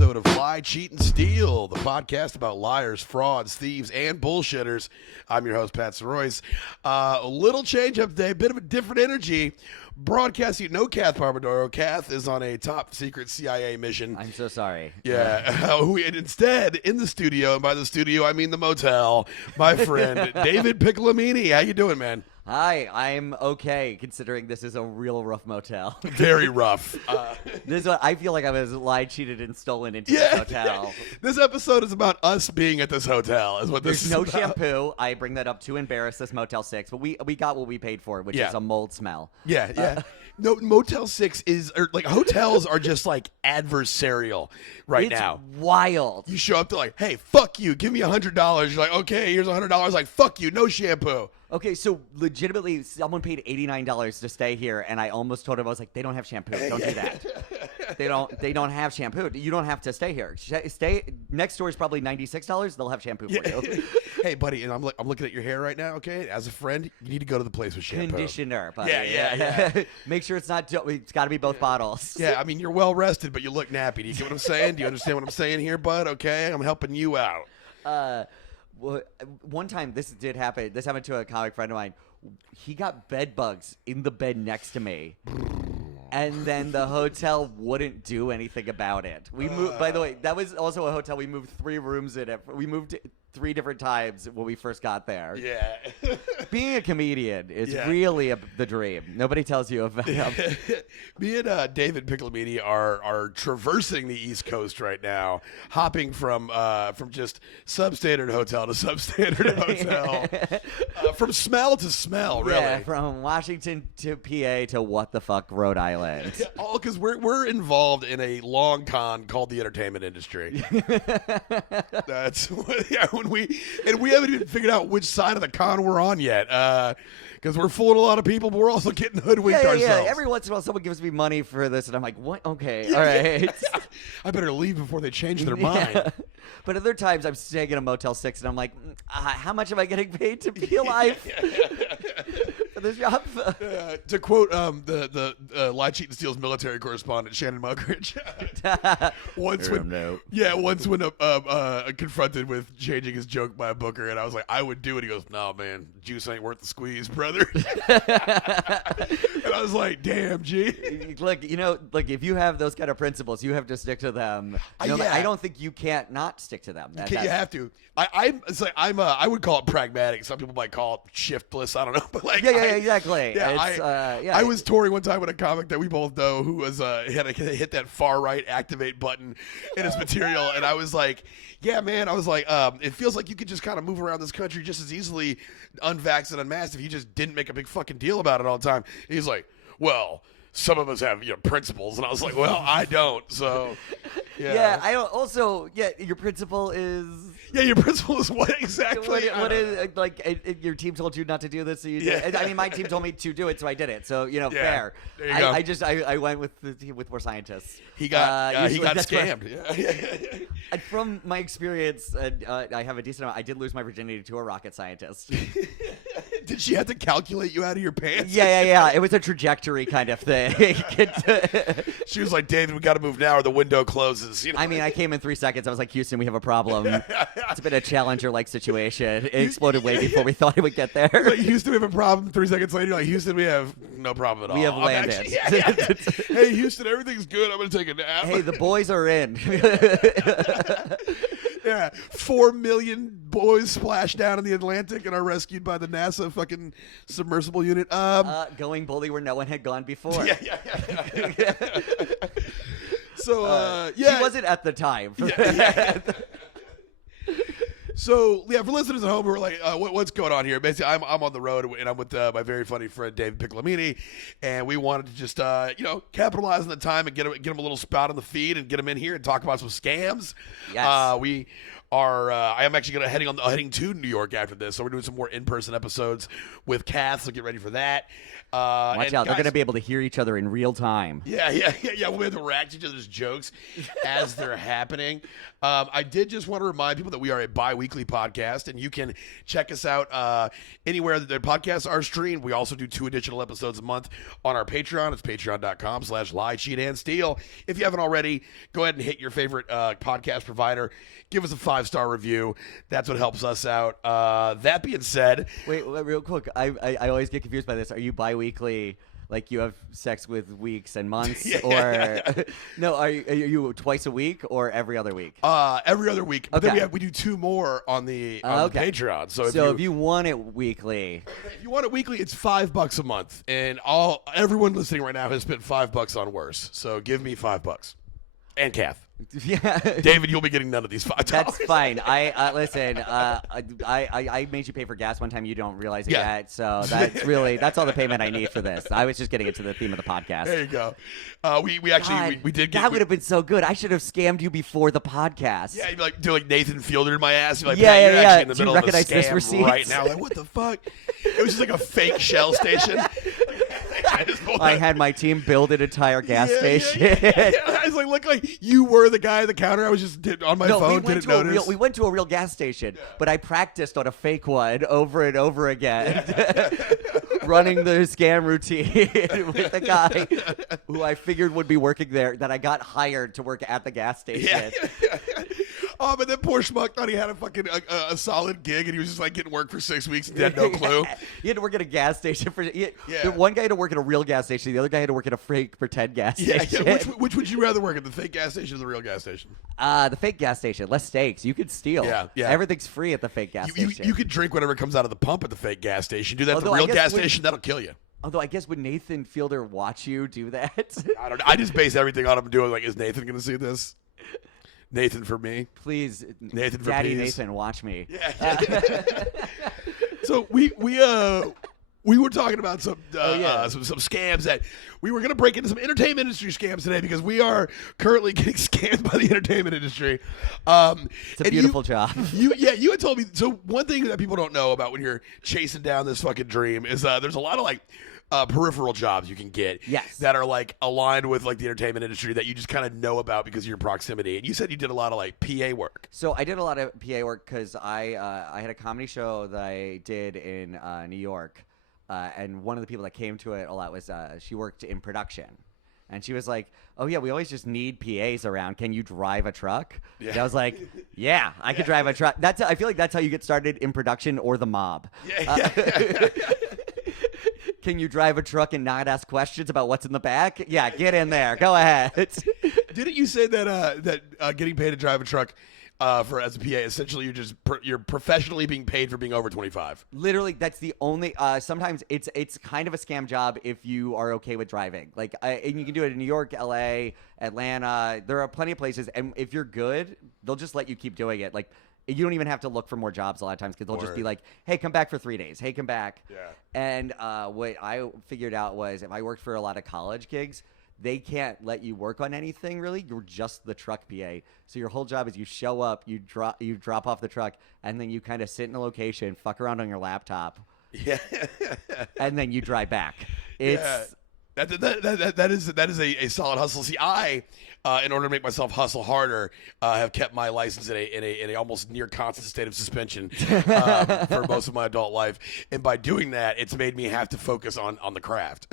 episode of Lie, Cheat, and Steal, the podcast about liars, frauds, thieves, and bullshitters. I'm your host, Pat Soroyce. A little change up today, a bit of a different energy. Broadcasting no Kath Barbadoro. Kath is on a top secret CIA mission. I'm so sorry. Yeah. And instead, in the studio, and by the studio, I mean the motel, my friend, David Piccolomini. How you doing, man? Hi, I'm okay, considering this is a real rough motel. Very rough. This is what I feel like I was lied, cheated, and stolen into this hotel. This episode is about us being at this hotel. Is what this is There's no about. shampoo. I bring that up to embarrass this Motel 6, but we got what we paid for, which is a mold smell. Yeah. No, Motel 6 is, or like hotels are just like adversarial right now. It's wild. You show up to like, hey, fuck you, give me $100. You're like, okay, here's $100. Like, fuck you, no shampoo. Okay, so legitimately, someone paid $89 to stay here, and I almost told him, I was like, they don't have shampoo. Don't do that. They don't have shampoo. You don't have to stay here. Stay next door is probably $96. They'll have shampoo for you. Hey, buddy, and I'm looking at your hair right now. Okay, as a friend, you need to go to the place with shampoo. Conditioner, buddy. Yeah. Make sure it's not. It's got to be both bottles. Yeah, I mean, you're well rested, but you look nappy. Do you get what I'm saying? Do you understand what I'm saying here, bud? Okay, I'm helping you out. Well, one time this did happen. This happened to a comic friend of mine. He got bed bugs in the bed next to me. And then the hotel wouldn't do anything about it. We moved. By the way, that was also a hotel. We moved 3 rooms in it. We moved 3 different times when we first got there. Yeah. Being a comedian is really the dream. Nobody tells you about. Me and David Piccolomini are traversing the East Coast right now, hopping from just substandard hotel to substandard hotel, from smell to smell, really. Yeah, from Washington to PA to what the fuck Rhode Island. Yeah, all because we're involved in a long con called the entertainment industry. That's when we haven't even figured out which side of the con we're on yet. Because we're fooling a lot of people, but we're also getting hoodwinked ourselves. Yeah. Every once in a while, someone gives me money for this, and I'm like, what? Okay, all right. I better leave before they change their mind. But other times, I'm staying in a Motel 6, and I'm like, how much am I getting paid to be alive for this job? To quote the Lie, Cheat, and Steal's military correspondent, Shannon Mugridge. once when confronted with changing his joke by a booker, and I was like, I would do it. He goes, no, man, juice ain't worth the squeeze, brother. And I was like, damn, G. Look, if you have those kind of principles, you have to stick to them. I don't think you can't not stick to them. You have to. I would call it pragmatic. Some people might call it shiftless. I don't know, but like, exactly. Yeah, I was touring one time with a comic that we both know who was had to hit that far right activate button in his material, and I was like, yeah, man. I was like, it feels like you could just kind of move around this country just as easily, unvaxxed and unmasked, if you just didn't make a big fucking deal about it all the time. And he's like, well, some of us have principles, and I was like, well, I don't. So, yeah. I don't. Also, your principle is. Yeah, your principle is what exactly? What is your team told you not to do this, so you did. I mean, my team told me to do it, so I did it. So fair. There you go. I went with the team with more scientists. He got scammed. And from my experience, I have a decent amount. I did lose my virginity to a rocket scientist. Did she have to calculate you out of your pants? Yeah. It was a trajectory kind of thing. She was like, David, we got to move now or the window closes. I mean, I came in 3 seconds. I was like, Houston, we have a problem. It's been a Challenger-like situation. It exploded way before we thought it would get there. Like, Houston, we have a problem. 3 seconds later, you're like, Houston, we have no problem at all. We have landed. Hey, Houston, everything's good. I'm going to take a nap. Hey, the boys are in. Yeah, 4 million boys splash down in the Atlantic and are rescued by the NASA fucking submersible unit. Going bully where no one had gone before. Yeah. So, She wasn't at the time. So, for listeners at home who are like, what's going on here? Basically, I'm on the road, and I'm with my very funny friend, David Piccolomini, and we wanted to just, capitalize on the time and get him a little spot on the feed and get him in here and talk about some scams. Yes. We I am actually heading to New York after this, so we're doing some more in-person episodes with Kath. So get ready for that. Watch out! They're going to be able to hear each other in real time. Yeah. We'll be able to react to each other's jokes as they're happening. I did just want to remind people that we are a bi-weekly podcast, and you can check us out anywhere that their podcasts are streamed. We also do 2 additional episodes a month on our Patreon. It's patreon.com/lie, cheat, and steal. If you haven't already, go ahead and hit your favorite podcast provider. Give us a 5-star review. That's what helps us out. That being said, wait, real quick. I always get confused by this. Are you bi-weekly? Like you have sex with weeks and months, or no? Are you twice a week or every other week? Every other week. But Okay. then we do 2 more on the Patreon. So if you want it weekly, if you want it weekly, it's $5 a month, and everyone listening right now has spent $5 on worse. So give me $5 and Kath. Yeah, David, you'll be getting none of these $5. that's fine. I listen. I made you pay for gas one time. You don't realize it yet. So that's all the payment I need for this. I was just getting into the theme of the podcast. There you go. We actually we did get that would have been so good. I should have scammed you before the podcast. Yeah, you'd be like do like Nathan Fielder in my ass. You're like, Yeah, Pat, you're yeah. actually in the Do you middle of a recognize this scam receipt? right now. Like, what the fuck? It was just like a fake Shell station. I had my team build an entire gas station. I was like, look, like you were the guy at the counter. I was just on my phone, didn't notice. We went to a real gas station, but I practiced on a fake one over and over again, running the scam routine with the guy who I figured would be working there, that I got hired to work at the gas station. Yeah. Oh, but then poor schmuck thought he had a fucking a solid gig, and he was just like getting work for 6 weeks and had no clue. He had to work at a gas station the one guy had to work at a real gas station. The other guy had to work at a fake pretend gas station. Yeah. Which would you rather work at, the fake gas station or the real gas station? The fake gas station, less stakes. You could steal. Yeah. Everything's free at the fake gas station. You could drink whatever comes out of the pump at the fake gas station. Do that at the Although I real guess gas when- station, that'll kill you. Although I guess would Nathan Fielder watch you do that? I don't know. I just base everything on him doing. Like, is Nathan going to see this? Nathan for me. Please, Nathan for Daddy peas. Nathan, watch me. Yeah. So we were talking about some scams that we were going to break into some entertainment industry scams today because we are currently getting scammed by the entertainment industry. It's a beautiful job. You had told me. So one thing that people don't know about when you're chasing down this fucking dream is there's a lot of like peripheral jobs you can get that are like aligned with like the entertainment industry that you just kind of know about because of your proximity. And you said you did a lot of like PA work. So I did a lot of PA work because I had a comedy show that I did in New York, and one of the people that came to it a lot was she worked in production. And she was like, "Oh yeah, we always just need PAs around. Can you drive a truck?" Yeah. And I was like, "Yeah, I could drive a truck." I feel like that's how you get started in production or the mob. Yeah. Can you drive a truck and not ask questions about what's in the back? Yeah, get in there. Go ahead. Didn't you say that getting paid to drive a truck as a PA, essentially you're professionally being paid for being over 25? Literally, that's the only. Sometimes it's kind of a scam job if you are okay with driving. Like, and you can do it in New York, LA, Atlanta. There are plenty of places, and if you're good, they'll just let you keep doing it. Like, you don't even have to look for more jobs a lot of times because they'll just be like, "Hey, come back for 3 days. Hey, come back." Yeah. And what I figured out was if I worked for a lot of college gigs, they can't let you work on anything really. You're just the truck PA. So your whole job is you show up, you drop off the truck, and then you kind of sit in a location, fuck around on your laptop, Yeah. and then you drive back. Yeah. That is a solid hustle. See, I, in order to make myself hustle harder, have kept my license in a almost near constant state of suspension for most of my adult life, and by doing that, it's made me have to focus on the craft.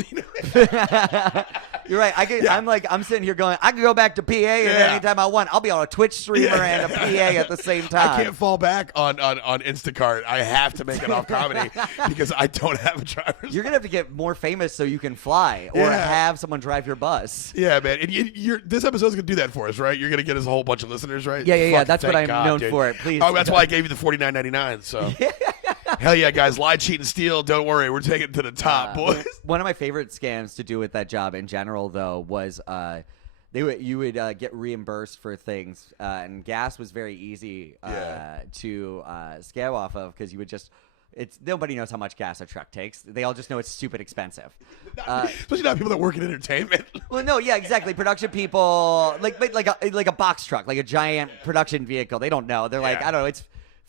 You're right. I'm sitting here going, I can go back to PA anytime I want. I'll be on a Twitch streamer and a PA at the same time. I can't fall back on Instacart. I have to make it off comedy because I don't have a driver's. You're gonna have to get more famous so you can fly or have someone drive your bus. Yeah, man. And this episode's gonna do that for us, right? You're gonna get us a whole bunch of listeners, right? Yeah. That's what I'm known dude. for. Please. Oh, that's why I gave you the $49.99. So. Hell yeah, guys! Lie, cheat, and steal. Don't worry, we're taking it to the top, boys. One of my favorite scams to do with that job in general, though, was you would get reimbursed for things, and gas was very easy to scam off of because you would just. It's nobody knows how much gas a truck takes. They all just know it's stupid expensive. Especially not people that work in entertainment. Well, no, yeah, exactly. Production people, like a box truck, like a giant production vehicle. They don't know. They're like, Yeah. I don't know. It's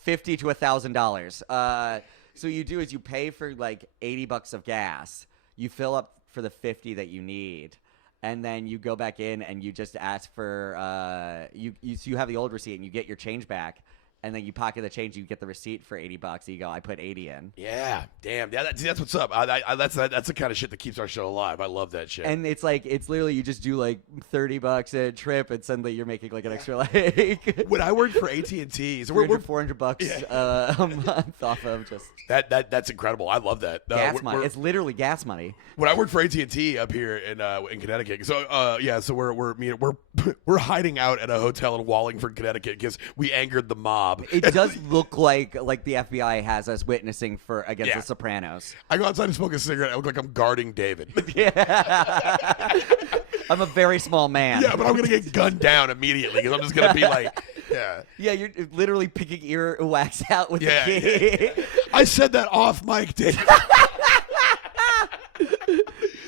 $50 to $1,000. So you do is you pay for like $80 of gas. You fill up for the 50 that you need, and then you go back in and you just ask for you have the old receipt and you get your change back. And then you pocket the change, you get the receipt for $80. You go, I put 80 in. Yeah, damn. Yeah, that's what's up. That's the kind of shit that keeps our show alive. I love that shit. And it's literally you just do like $30 a trip, and suddenly you're making like an extra like. When I worked for AT&T, so we're $400 a month off of just that's incredible. I love that. gas money. It's literally gas money. When I worked for AT&T up here in Connecticut, so we're hiding out at a hotel in Wallingford, Connecticut, because we angered the mob. It does look like the FBI has us witnessing against the Sopranos. I go outside and smoke a cigarette. I look like I'm guarding David. Yeah. I'm a very small man. Yeah, but I'm gonna get gunned down immediately because I'm just gonna be like, yeah. Yeah, you're literally picking earwax out with the Yeah. key. I said that off mic, David.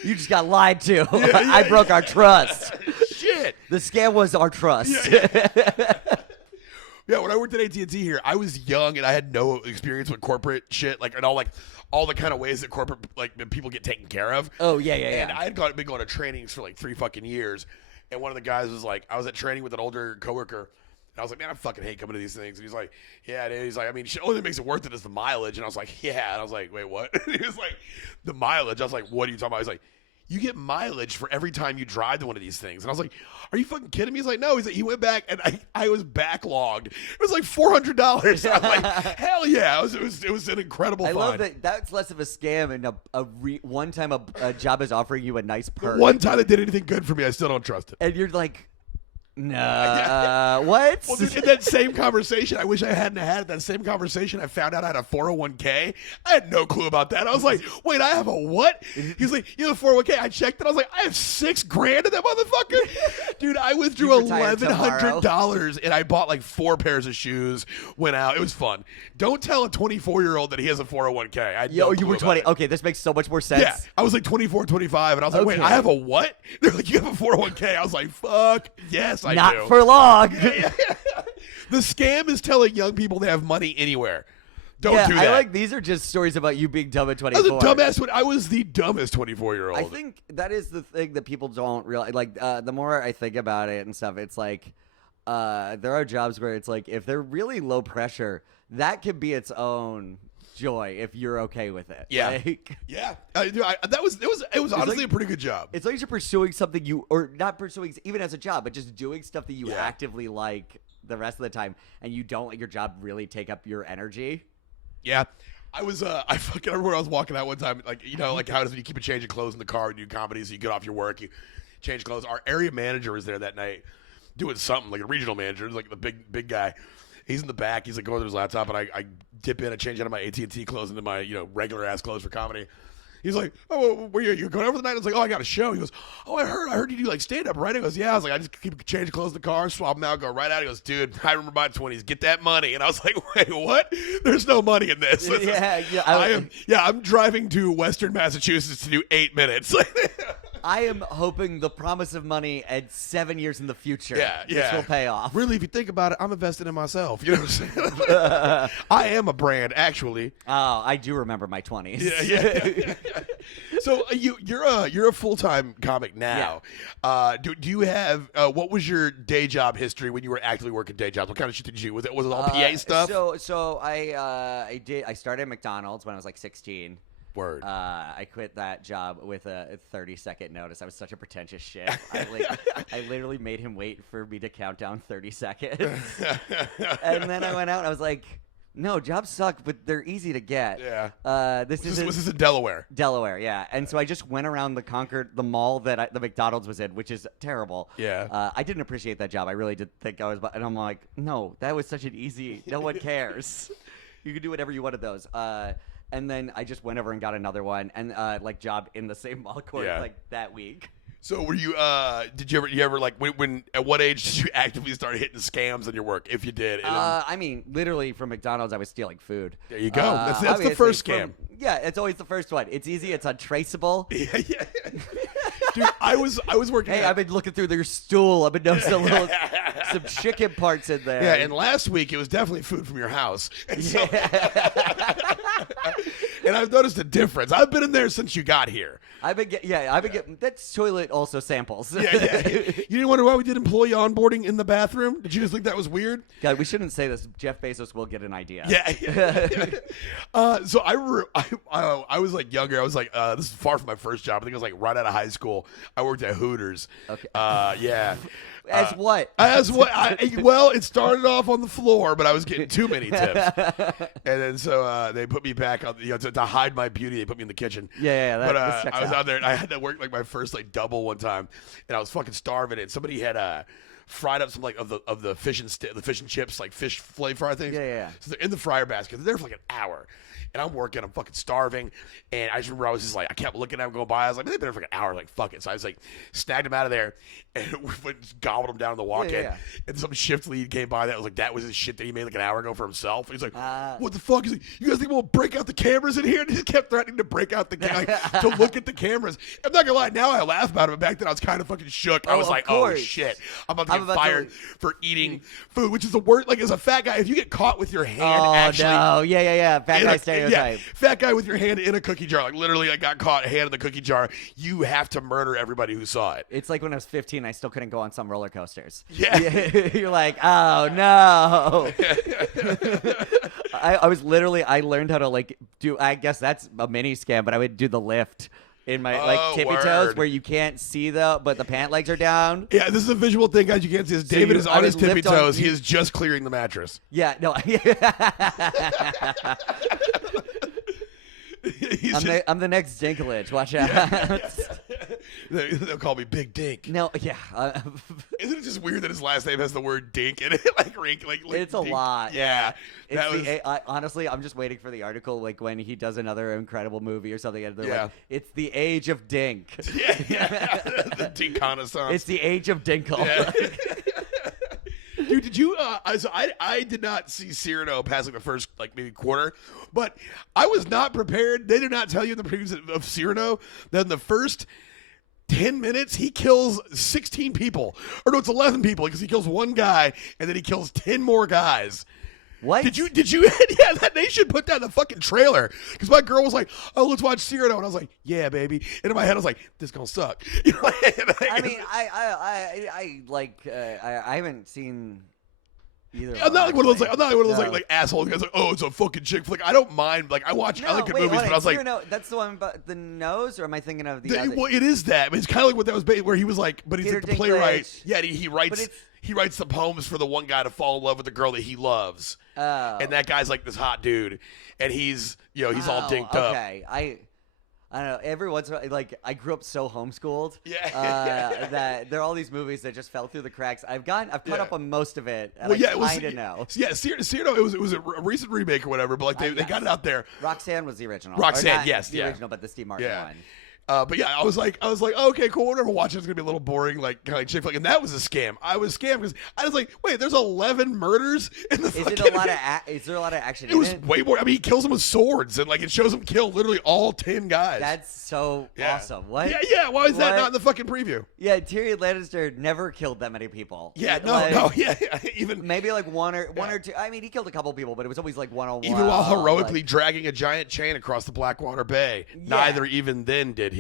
You just got lied to. I broke our trust. Shit. The scam was our trust. Yeah, when I worked at AT&T here, I was young and I had no experience with corporate shit, and all the kind of ways that corporate people get taken care of. Oh yeah. And I had been going to trainings for like 3 fucking years, and one of the guys was like, I was at training with an older coworker, and I was like, man, I fucking hate coming to these things. And he's like, yeah, dude. He's like, I mean, shit, only thing makes it worth it is the mileage. And I was like, yeah. And I was like, wait, what? He was like, the mileage. I was like, what are you talking about? He's like, you get mileage for every time you drive to one of these things. And I was like, are you fucking kidding me? He's like, no. He's like, he went back and I was backlogged. It was like $400. I'm like, hell yeah. It was an incredible I find. love that. That's less of a scam and one time a job is offering you a nice perk. One time it did anything good for me, I still don't trust it. And you're like, what? Well, dude, in that same conversation, I wish I hadn't had that same conversation. I found out I had a 401k. I had no clue about that. I was like, wait, I have a what? He's like, you have a 401k. I checked it. I was like, I have $6,000 in that motherfucker. Dude, I withdrew $1,100 and I bought like 4 pairs of shoes, went out. It was fun. Don't tell a 24-year-old that he has a 401k. I had no you clue were 20. about it. Okay, this makes so much more sense. Yeah, I was like 24, 25, and I was like, wait, I have a what? They're like, you have a 401k. I was like, fuck, yes, I do. Not for long. The scam is telling young people they have money anywhere. Don't do that. I like these are just stories about you being dumb at 24. I was a dumbass I was the dumbest 24-year-old. I think that is the thing that people don't realize. Like, the more I think about it and stuff, it's like there are jobs where it's like if they're really low pressure, that could be its own joy if you're okay with it. Yeah, like, yeah. Dude, it was honestly a pretty good job. It's like you're pursuing something or not pursuing even as a job, but just doing stuff that you actively like the rest of the time, and you don't let your job really take up your energy. Yeah. I fucking remember when I was walking out one time, like, you know, like how it is when you keep a change of clothes in the car and you do comedy, so you get off your work, you change clothes. Our area manager was there that night doing something, like a regional manager, like the big guy. He's in the back. He's like going through his laptop, and I dip in and change out of my AT&T clothes into my, regular ass clothes for comedy. He's like, oh, where you going over the night? I was like, oh, I got a show. He goes, oh, I heard you do like stand up, right? I goes, yeah. I was like, I just keep changing clothes in the car, swap them out, go right out. He goes, dude, I remember my 20s. Get that money. And I was like, wait, what? There's no money in this. I'm driving to Western Massachusetts to do 8 minutes. I am hoping the promise of money at 7 years in the future. This will pay off. Really, if you think about it, I'm investing in myself. You know what I'm saying? I am a brand, actually. Oh, I do remember my 20s. Yeah. So you're a full-time comic now. Yeah. Do you have what was your day job history when you were actively working day jobs? What kind of shit did you do? Was it all PA stuff? So I started at McDonald's when I was like 16. Word. I quit that job with a 30-second notice. I was such a pretentious shit. I literally made him wait for me to count down 30 seconds. And then I went out and I was like, no, jobs suck, but they're easy to get. Yeah. Was this in Delaware? Delaware, yeah. And so I just went around the mall that the McDonald's was in, which is terrible. Yeah. I didn't appreciate that job. I really did think I was, and I'm like, no, that was such an easy. No one cares. You can do whatever you want at those. And then I just went over and got another one, and job in the same mall court like that week. So were you? Did you ever like when? At what age did you actively start hitting scams on your work? If you did, I mean, literally from McDonald's, I was stealing food. there you go. That's the Obviously, first scam. Yeah, it's always the first one. It's easy. It's untraceable. Yeah. Dude, I was working. Hey, I've been looking through their stool. I've been noticing some chicken parts in there. Yeah, and last week it was definitely food from your house. And, so, and I've noticed a difference. I've been in there since you got here. I've been getting that's toilet also samples. Yeah. You didn't wonder why we did employee onboarding in the bathroom? Did you just think that was weird? God, we shouldn't say this. Jeff Bezos will get an idea. Yeah. So I was like younger. I was like, this is far from my first job. I think I was like right out of high school. I worked at Hooters. Okay. Yeah. As what? Well, it started off on the floor, but I was getting too many tips, and then so they put me back on. To hide my beauty, they put me in the kitchen. Yeah. But I was out there, and I had to work like my first like double one time, and I was fucking starving. And somebody had fried up some like of the fish and chips, like fish fillet fry things. Yeah. So they're in the fryer basket. They're there for like an hour. And I'm working, I'm fucking starving. And I just remember I was just like, I kept looking at them going by. I was like, they've been there for like an hour. Like, fuck it. So I was like, snagged them out of there and just gobbled them down in the walk-in. Yeah. And some shift lead came by that was like, that was his shit that he made like an hour ago for himself. He's like, what the fuck? He's like, you guys think we'll break out the cameras in here? And he just kept threatening to break out the to look at the cameras. I'm not gonna lie, now I laugh about it, but back then I was kind of fucking shook. I was like, oh shit. I'm about to get fired for eating food, which is the worst. Like, as a fat guy, if you get caught with your hand actually. Oh, no. Yeah. Fat guy stereotype. Fat guy with your hand in a cookie jar. Like, literally, I got caught hand in the cookie jar. You have to murder everybody who saw it. It's like when I was 15, I still couldn't go on some roller coasters. Yeah. You're like, oh, no. I learned how to, like, do, I guess that's a mini scam, but I would do the lift in my, like, tippy toes where you can't see but the pant legs are down. Yeah, this is a visual thing, guys. You can't see this. David is on his tippy toes. He is just clearing the mattress. Yeah, no. I'm the next Dinklage. Watch out. Yeah. They'll call me Big Dink. No, yeah. Isn't it just weird that his last name has the word Dink in it? like it's a Dink. lot. Yeah. Honestly, I'm just waiting for the article, like when he does another incredible movie or something. And they're like, it's the age of Dink. Yeah. The Dink Renaissance. It's the age of Dinkle. Yeah. Dude, did you? I did not see Cyrano past like the first like maybe quarter, but I was not prepared. They did not tell you in the previews of Cyrano that in the first 10 minutes he kills 16 people, or no, it's 11 people because he kills one guy and then he kills 10 more guys. What? Did you? Yeah, they should put that in the fucking trailer. Because my girl was like, "Oh, let's watch Cyrano," and I was like, "Yeah, baby." And in my head, I was like, "This gonna suck." You know, I mean, I haven't seen either. I'm not like one of those like asshole guys like, "Oh, it's a fucking chick flick." I don't mind. Like, I watch other good movies, but I was like, Cyrano, that's the one about the nose, or am I thinking of the other? Well, it is that. But it's kind of like what that was where he was like, but he's Peter like the playwright. Dinklage. Yeah, he writes. He writes the poems for the one guy to fall in love with the girl that he loves. Oh. And that guy's like this hot dude, and he's all dinked up. Okay, I don't know. Every once in a while, like, I grew up so homeschooled. Yeah. That there are all these movies that just fell through the cracks. I've caught up on most of it. And Well, yeah, I kind of know. Yeah, Cyrano. It was a recent remake or whatever, but like they got it out there. Roxanne was the original. Roxanne, the original, but the Steve Martin one. But yeah, I was like, oh, okay, cool. Whatever. Watching it's gonna be a little boring, like kind of like chick flick, and that was a scam. I was scammed because I was like, wait, there's 11 murders in the. Is there a lot of action? It was way more. I mean, he kills them with swords, and like it shows him kill literally all 10 guys. That's so awesome. What? Yeah. Why is that not in the fucking preview? Yeah, Tyrion Lannister never killed that many people. Yeah, even maybe like one or two. I mean, he killed a couple people, but it was always like one on one. Even while heroically dragging a giant chain across the Blackwater Bay. Yeah. Neither even then did he.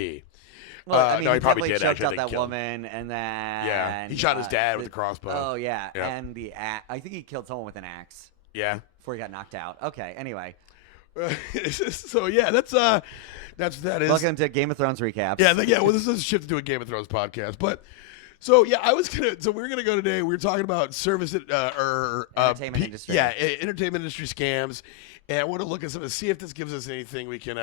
Well, I mean, no, he probably did. Choked out that woman, and then he shot his dad with the crossbow. Oh yeah, and I think he killed someone with an axe. Yeah, before he got knocked out. Okay, anyway. So yeah, that's what that is. Welcome to Game of Thrones recaps. Yeah. Well, this is a shift to do a Game of Thrones podcast, but. So yeah, we're gonna go today. We were talking about service or entertainment industry. Yeah, entertainment industry scams, and I want to look at some to see if this gives us anything we can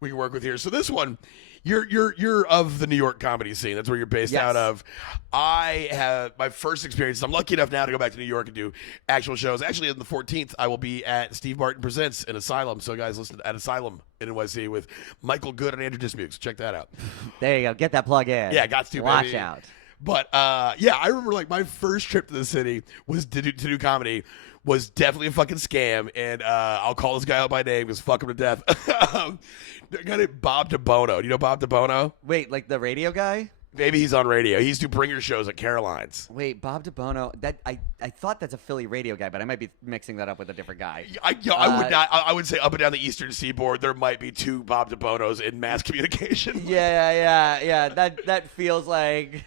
work with here. So this one, You're of the New York comedy scene. That's where you're based Yes. out of. I have my first experience. I'm lucky enough now to go back to New York and do actual shows. Actually, on the 14th, I will be at Steve Martin Presents in Asylum. So, guys, listen at Asylum in NYC with Michael Good and Andrew Dismukes. Check that out. There you go. Get that plug in. Yeah, got to. Watch baby. out. But yeah, I remember like my first trip to the city was to do comedy. Was definitely a fucking scam, and I'll call this guy out by name because fuck him to death. A guy named Bob DeBono. Do you know Bob DeBono? Wait, like the radio guy? Maybe he's on radio. He used to bringer shows at Caroline's. Wait, Bob DeBono. That I thought that's a Philly radio guy, but I might be mixing that up with a different guy. I would not. I would say up and down the Eastern Seaboard, there might be 2 Bob DeBonos in mass communication. Yeah. That feels like.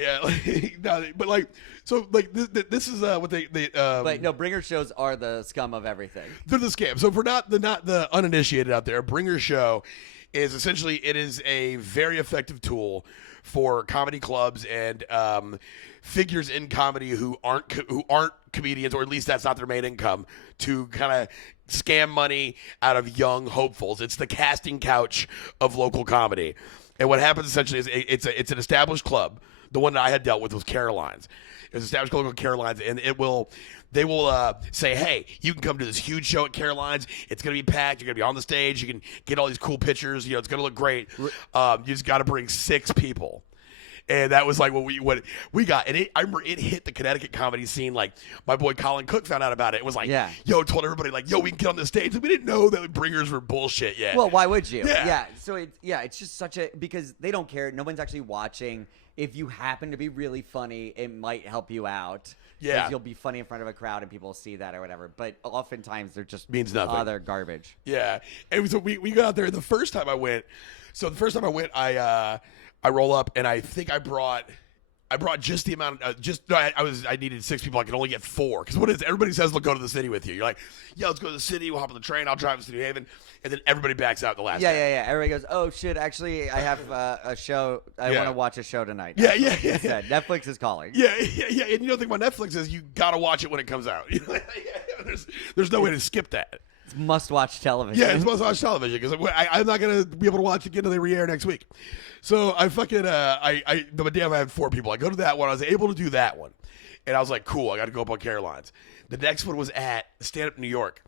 yeah. Like, no, but like, so like this is what they. But no, bringer shows are the scum of everything. They're the scam. So for not the uninitiated out there, a bringer show is essentially it is a very effective tool for comedy clubs and figures in comedy who aren't comedians, or at least that's not their main income, to kind of scam money out of young hopefuls. It's the casting couch of local comedy. And what happens essentially is it's an established club. The one that I had dealt with was Caroline's. It was an established club called Caroline's, and they will say, hey, you can come to this huge show at Caroline's. It's going to be packed. You're going to be on the stage. You can get all these cool pictures. You know, it's going to look great. You just got to bring 6 people. And that was like what we got. And I remember it hit the Connecticut comedy scene. Like, my boy Colin Cook found out about it. It was like, told everybody, like, we can get on the stage. And we didn't know that bringers were bullshit yet. Well, why would you? Yeah. So it's just such a, because they don't care. No one's actually watching. If you happen to be really funny, it might help you out. Yeah. Because you'll be funny in front of a crowd and people will see that or whatever. But oftentimes they're just means nothing. They're garbage. Yeah. And so we got out there. The first time I went, I roll up and I think I brought just the amount of, I needed 6 people. I could only get 4. Because what is everybody says, look, go to the city with you. You're like, let's go to the city. We'll hop on the train. I'll drive us to New Haven. And then everybody backs out the last time. Yeah. Everybody goes, oh, shit, actually, I have a show. I want to watch a show tonight. Yeah. Netflix is calling. Yeah. And you know the thing about Netflix is you got to watch it when it comes out. There's no way to skip that. It's must-watch television. Yeah, it's must-watch television because I'm not going to be able to watch it again until they re-air next week. So I fucking, the day I had 4 people. I go to that one. I was able to do that one. And I was like, cool, I got to go up on Caroline's. The next one was at Stand Up New York.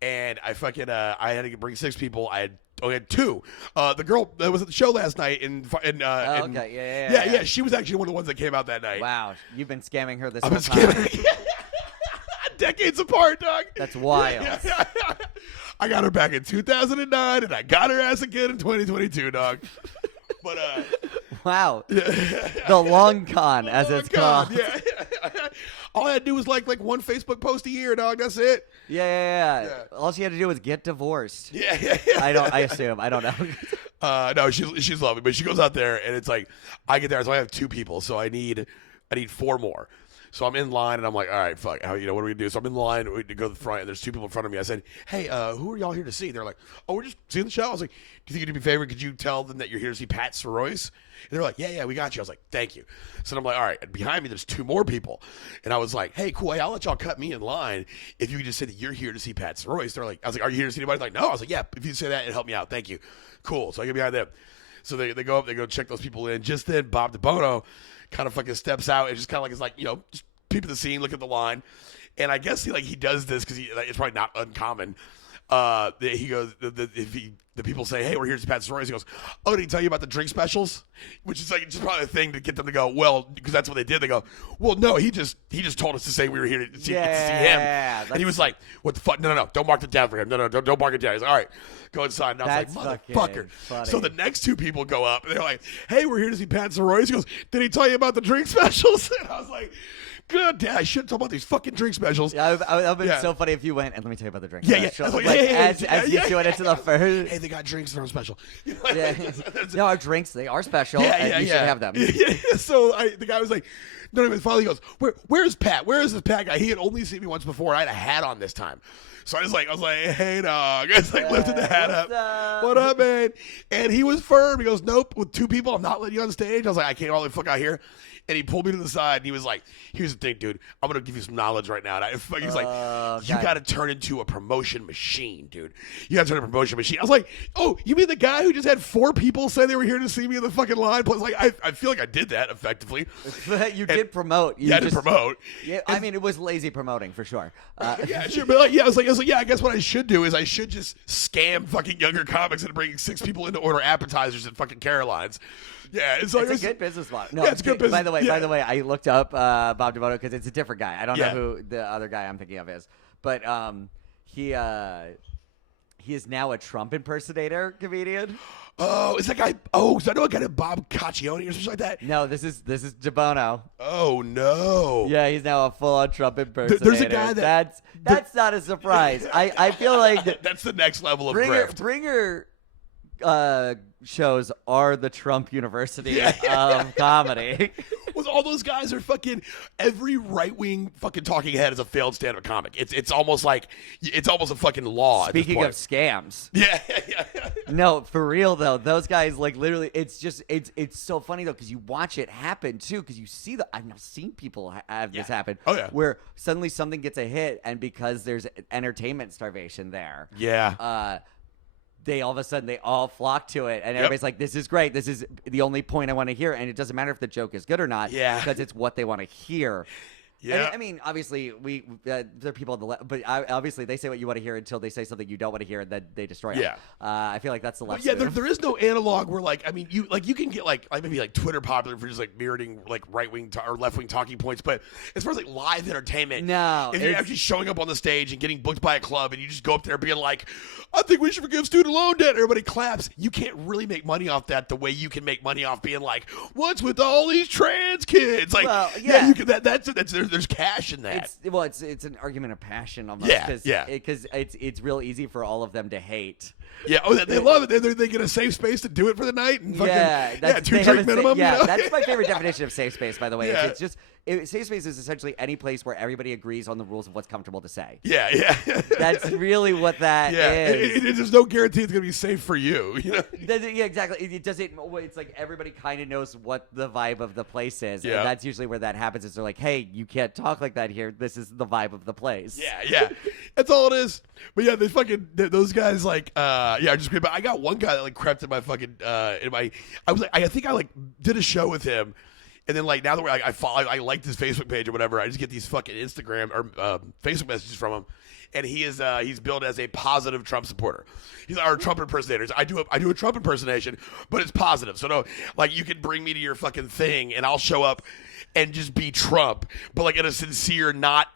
And I fucking, I had to bring 6 people. I had 2. The girl that was at the show last night okay. She was actually one of the ones that came out that night. Wow, you've been scamming her this I've whole been time. scamming. Decades apart, dog. That's wild. I got her back in 2009, and I got her ass again in 2022, dog. But wow, the long con, as it's called. Yeah. All I had to do was like one Facebook post a year, dog. That's it. Yeah. All she had to do was get divorced. Yeah. I assume. I don't know. No, she's lovely, but she goes out there, and it's like I get there, so I have 2 people, so I need 4 more. So I'm in line, and I'm like, all right, fuck, what are we going to do? So I'm in line to go to the front, and there's 2 people in front of me. I said, hey, who are y'all here to see? They're like, oh, we're just seeing the show. I was like, do you think you'd be a favor? Could you tell them that you're here to see Pat Soroyce? And they're like, yeah, we got you. I was like, thank you. So I'm like, all right. And behind me, there's 2 more people. And I was like, hey, cool. Hey, I'll let y'all cut me in line if you could just say that you're here to see Pat Soroyce. They're like, I was like, are you here to see anybody? They're like, no. I was like, yeah, if you say that, it'd help me out. Thank you. Cool. So I get behind them. So they go up, they go check those people in. Just then, Bob DeBono kind of fucking steps out and just kind of like is like, just peep at the scene, look at the line, and I guess he does this because it's probably not uncommon. He goes, the people say, hey, we're here to Pat Soroyce. He goes, oh, did he tell you about the drink specials? Which is like just probably a thing to get them to go, well, because that's what they did. They go, well, no, he just told us to say we were here to see him. And he was like, what the fuck? No, don't mark it down for him. No, don't mark it down. He's like, all right, go inside. And I was like, motherfucker. So the next 2 people go up, and they're like, hey, we're here to see Pat Soroyce. He goes, did he tell you about the drink specials? And I was like, good dad, I shouldn't talk about these fucking drink specials. Yeah, that would have been so funny if you went, and let me tell you about the drink special. Like, as you join into the first. Hey, they got drinks that are special. No, our drinks, they are special, and you should have them. So the guy was like, no, finally he goes, where's Pat? Where is this Pat guy? He had only seen me once before, and I had a hat on this time. So I was like, hey, dog. I was like, lifted the hat up. What up, man? And he was firm. He goes, nope, with 2 people, I'm not letting you on stage. I was like, I can't all the fuck out here. and he pulled me to the side, and he was like, "Here's the thing, dude. I'm gonna give you some knowledge right now." And he's like, "You got to turn into a promotion machine, dude. You got to turn into a promotion machine." I was like, "Oh, you mean the guy who just had 4 people say they were here to see me in the fucking line?" Plus, like, I feel like I did that effectively. You did promote. I did promote. Yeah, I mean, it was lazy promoting for sure. Yeah, sure, but like, I was like, yeah, I guess what I should do is I should just scam fucking younger comics into bringing 6 people in to order appetizers at fucking Caroline's. Yeah, it's like it's a good business model. No, yeah, it's a good business. By the way, I looked up Bob Devoto because it's a different guy. I don't know Yeah. who the other guy I'm thinking of is, but he is now a Trump impersonator comedian. Oh, is that guy? Oh, because I know a guy named Bob Caccione or something like that. No, this is DeBono. Oh no. Yeah, he's now a full-on Trump impersonator. There's a guy that's not a surprise. I feel like that's the next level of grift. Bringer shows are the Trump University of comedy. Was all those guys are fucking every right-wing fucking talking head is a failed stand-up comic. It's almost like it's almost a fucking law. Speaking at of this point. scams. Yeah. No, for real though, those guys like literally. It's so funny though because you watch it happen too because you see I've now seen people have this happen. Oh yeah. Where suddenly something gets a hit and because there's entertainment starvation there. Yeah. They all of a sudden they all flock to it and everybody's like, this is great, this is the only point I want to hear, and it doesn't matter if the joke is good or not because it's what they want to hear. Yeah. I mean, obviously, there are people on the left, but obviously they say what you want to hear until they say something you don't want to hear, and then they destroy it. Yeah. I feel like that's the left. Yeah, there is no analog where like I mean you can get like maybe like Twitter popular for just like mirroring like right wing or left wing talking points, but as far as like live entertainment, no, if you're actually showing up on the stage and getting booked by a club and you just go up there being like, I think we should forgive student loan debt, everybody claps. You can't really make money off that the way you can make money off being like, what's with all these trans kids? Like, well, you can. That's there's cash in that. It's an argument of passion almost. Because it's real easy for all of them to hate. Yeah, they love it. They get a safe space to do it for the night. And fucking, 2 drink minimum. Yeah, you know? that's my favorite definition of safe space, by the way. Yeah. Safe space is essentially any place where everybody agrees on the rules of what's comfortable to say. Yeah. That's really what that is. There's no guarantee it's going to be safe for you. You know? Yeah, exactly. It doesn't. It's like everybody kind of knows what the vibe of the place is, and that's usually where that happens. Is they're like, "Hey, you can't talk like that here. This is the vibe of the place." Yeah. That's all it is. But yeah, those guys like just great. But I got one guy that like crept in my fucking I think I did a show with him. And then, like, now that I liked his Facebook page or whatever, I just get these fucking Instagram or Facebook messages from him, and he's billed as a positive Trump supporter. He's our Trump impersonator. I do a Trump impersonation, but it's positive. So no, like, you can bring me to your fucking thing, and I'll show up and just be Trump, but like in a sincere, not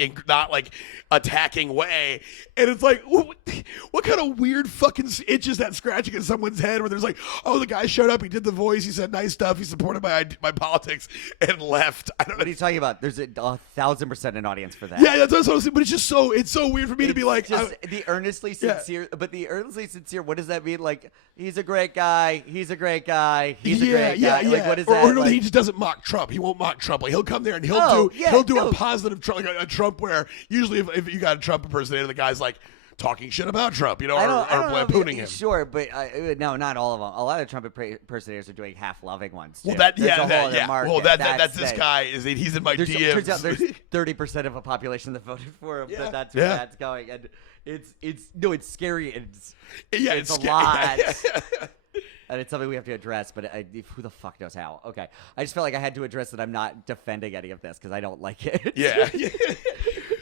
like attacking way. And it's like, what kind of weird fucking itch is that scratching in someone's head where there's like, oh, the guy showed up, he did the voice, he said nice stuff, he supported my politics, and left. I don't know. What are you talking about? There's 1,000% an audience for that. Yeah, that's what I'm saying. But it's so weird for me to be like, the earnestly sincere. Yeah. But the earnestly sincere, what does that mean? Like, he's a great guy. He's a great guy. He's a great guy. Yeah. Like, what is that? Or no, he just doesn't mock Trump. He won't mock Trump. Like, he'll come there and he'll do a positive Trump, like a Trump where usually if you got a Trump impersonator, the guy's like talking shit about Trump, you know, or lampooning him. Sure, but no, not all of them. A lot of Trump impersonators are doing half-loving ones. Too. Well, that's this guy he's in my DMs. Turns out there's 30% of a population that voted for him, but that's where that's going, and it's scary. It's a lot. And it's something we have to address, but who the fuck knows how? Okay, I just felt like I had to address that. I'm not defending any of this because I don't like it. Yeah.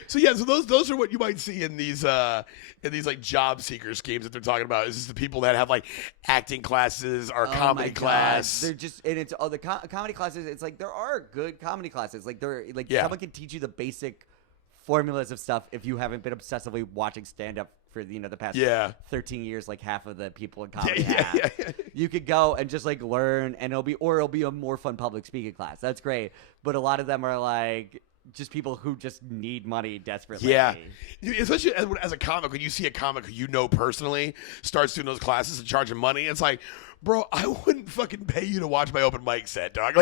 So those are what you might see in these like job seeker schemes that they're talking about. Is just the people that have like acting classes or comedy class. They're just and it's the comedy classes. It's like there are good comedy classes. Like someone can teach you the basic formulas of stuff if you haven't been obsessively watching stand up for the past 13 years, like half of the people in comedy have. You could go and just like learn, and it'll be a more fun public speaking class. That's great, but a lot of them are like just people who just need money desperately. Yeah, especially as a comic, when you see a comic who you know personally starts doing those classes and charging money, it's like, bro, I wouldn't fucking pay you to watch my open mic set, dog.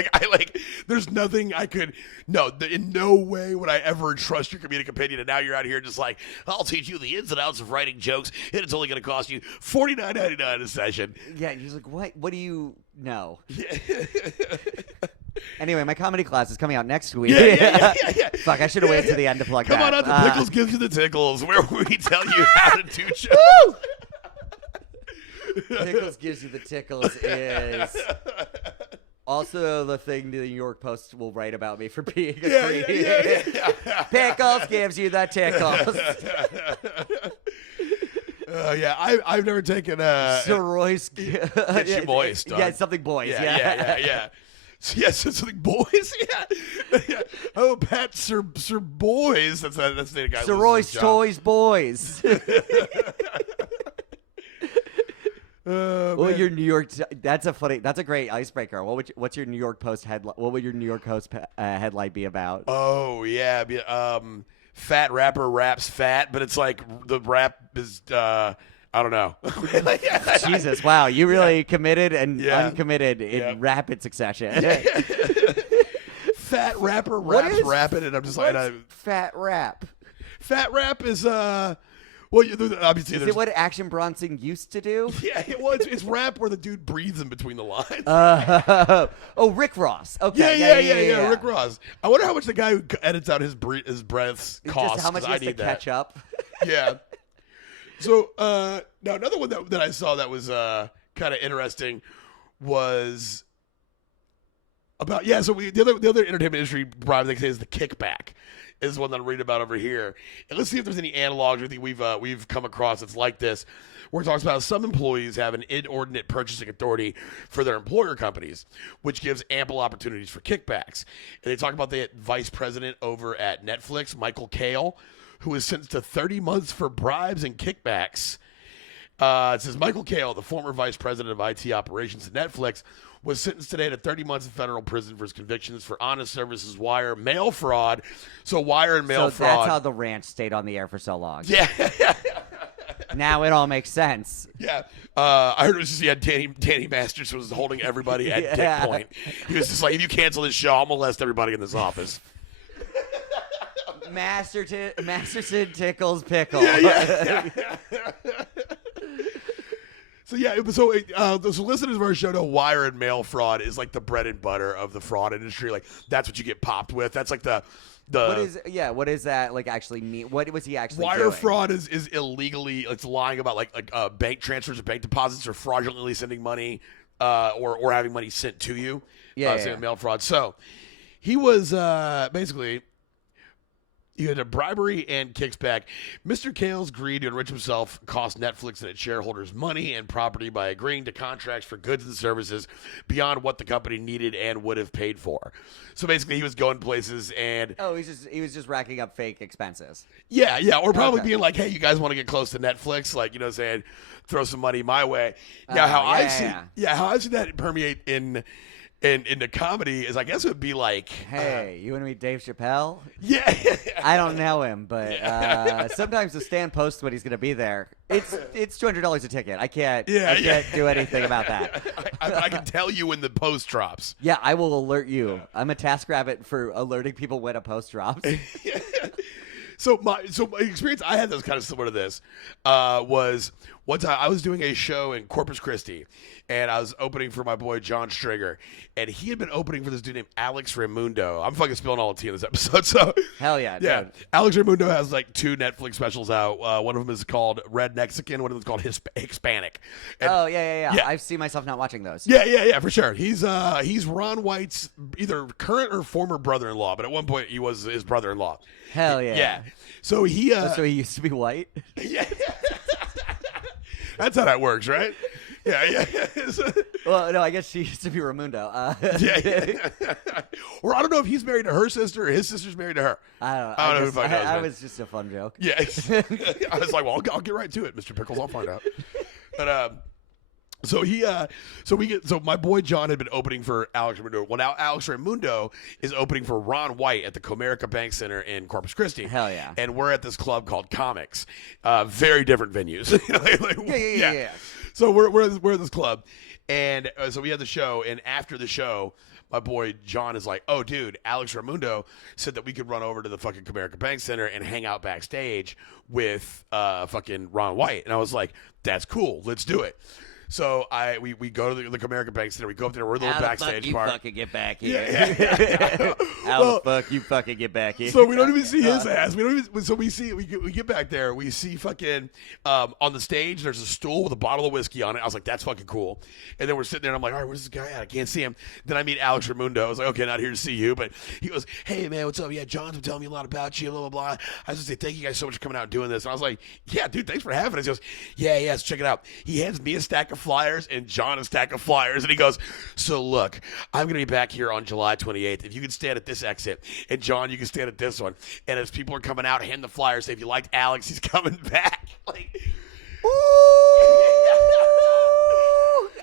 There's nothing I could. No, in no way would I ever trust your comedic opinion. And now you're out here just like, I'll teach you the ins and outs of writing jokes, and it's only going to cost you $49.99 a session. Yeah, and he's like, what? What do you know? Anyway, my comedy class is coming out next week. Yeah. Fuck, I should have waited to the end to plug Come that. on out to Pickles Gives You the Tickles, where we tell you how to do shows. Pickles Gives You the Tickles is also the thing the New York Post will write about me for being a creep. Pickles Gives You the Tickles. I've never taken Soroy's. Gets you moist, dog. Yeah, something boys. Yeah. Yes, something boys. Yeah. Oh, Pat Sir Boys. That's the guy. Soroy's Toys Boys. Well, your New York. That's a great icebreaker. What's your New York Post headline? What would your New York Post headline be about? Oh yeah, fat rapper raps fat, but it's like the rap is I don't know. Jesus, wow, you really committed and uncommitted in rapid succession. Fat rapper raps rapping, and I'm just like, fat rap. Fat rap is obviously is it what Action Bronson used to do? Yeah, it's rap where the dude breathes in between the lines. Rick Ross. Okay. Yeah, Rick Ross. I wonder how much the guy who edits out his breaths costs. Just how much he has to catch up. Yeah. So now another one that I saw that was kind of interesting was about So the other entertainment industry bribe they say is the kickback. Is one that I'm reading about over here. And let's see if there's any analogs or anything we've come across that's like this. Where it talks about some employees have an inordinate purchasing authority for their employer companies, which gives ample opportunities for kickbacks. And they talk about the vice president over at Netflix, Michael Kale, who was sentenced to 30 months for bribes and kickbacks. It says Michael Kale, the former vice president of IT operations at Netflix, was sentenced today to 30 months in federal prison for his convictions for honest services, wire, mail fraud. So wire and mail fraud. So that's how the ranch stayed on the air for so long. Yeah. Now it all makes sense. Yeah. I heard it was just, Danny Masters was holding everybody at dick point. He was just like, if you cancel this show, I'll molest everybody in this office. Masterson tickles pickle. Yeah. So the listeners of our show know wire and mail fraud is like the bread and butter of the fraud industry. Like that's what you get popped with. That's like the what does that like actually mean? What was he actually wire doing? fraud is illegally. It's lying about like bank transfers or bank deposits or fraudulently sending money or having money sent to you. Mail fraud. So he was basically. He had a bribery and kickback. Mr. Kale's greed to enrich himself cost Netflix and its shareholders money and property by agreeing to contracts for goods and services beyond what the company needed and would have paid for. So basically, he was going places and he was just racking up fake expenses. Yeah, or probably being like, "Hey, you guys want to get close to Netflix? Like, saying, throw some money my way." Now, how I've seen that permeate in the comedy is, I guess it would be like, hey, you want to meet Dave Chappelle? Yeah. I don't know him, but sometimes the stand posts when he's going to be there. It's $200 a ticket. I can't do anything about that. I can tell you when the post drops. Yeah, I will alert you. I'm a TaskRabbit for alerting people when a post drops. So my experience I had that was kind of similar to this was one time I was doing a show in Corpus Christi, and I was opening for my boy John Stringer, and he had been opening for this dude named Alex Raimundo. I'm fucking spilling all the tea in this episode. So hell yeah, dude. Alex Raimundo has like 2 Netflix specials out. One of them is called Red Mexican. One of them is called Hispanic. And, yeah. I see myself not watching those. Yeah, for sure. He's Ron White's either current or former brother-in-law, but at one point he was his brother-in-law. Hell yeah. Yeah. So he used to be white? Yeah. That's how that works, right? Yeah. Well, no, I guess she used to be Raimundo. Yeah. Or I don't know if he's married to her sister or his sister's married to her. I don't know. It was just a fun joke. Yeah. I was like, well, I'll get right to it, Mr. Pickles. I'll find out. But So my boy John had been opening for Alex Raimundo. Well, now Alex Raimundo is opening for Ron White at the Comerica Bank Center in Corpus Christi. Hell yeah! And we're at this club called Comics. Very different venues. Yeah. So we're at this club, and so we had the show. And after the show, my boy John is like, "Oh, dude, Alex Raimundo said that we could run over to the fucking Comerica Bank Center and hang out backstage with fucking Ron White." And I was like, "That's cool. Let's do it." So we go to the American Bank Center. We go up there. We're a little How backstage the fuck part. you fucking get back here? Yeah. How Well, the fuck you fucking get back here? So we don't even see his ass. We don't even. So we get back there. We see fucking on the stage. There's a stool with a bottle of whiskey on it. I was like, that's fucking cool. And then we're sitting there, and I'm like, all right, where's this guy at? I can't see him. Then I meet Alex Raimundo. I was like, okay, not here to see you, but he goes, hey man, what's up? Yeah, John's been telling me a lot about you. Blah blah blah. I was just say thank you guys so much for coming out and doing this. And I was like, yeah, dude, thanks for having us. He goes, yeah, so check it out. He hands me a stack of flyers and John a stack of flyers, and he goes, so look, I'm gonna be back here on July 28th. If you can stand at this exit, and John, you can stand at this one. And as people are coming out, hand the flyers. Say, if you liked Alex, he's coming back. Like,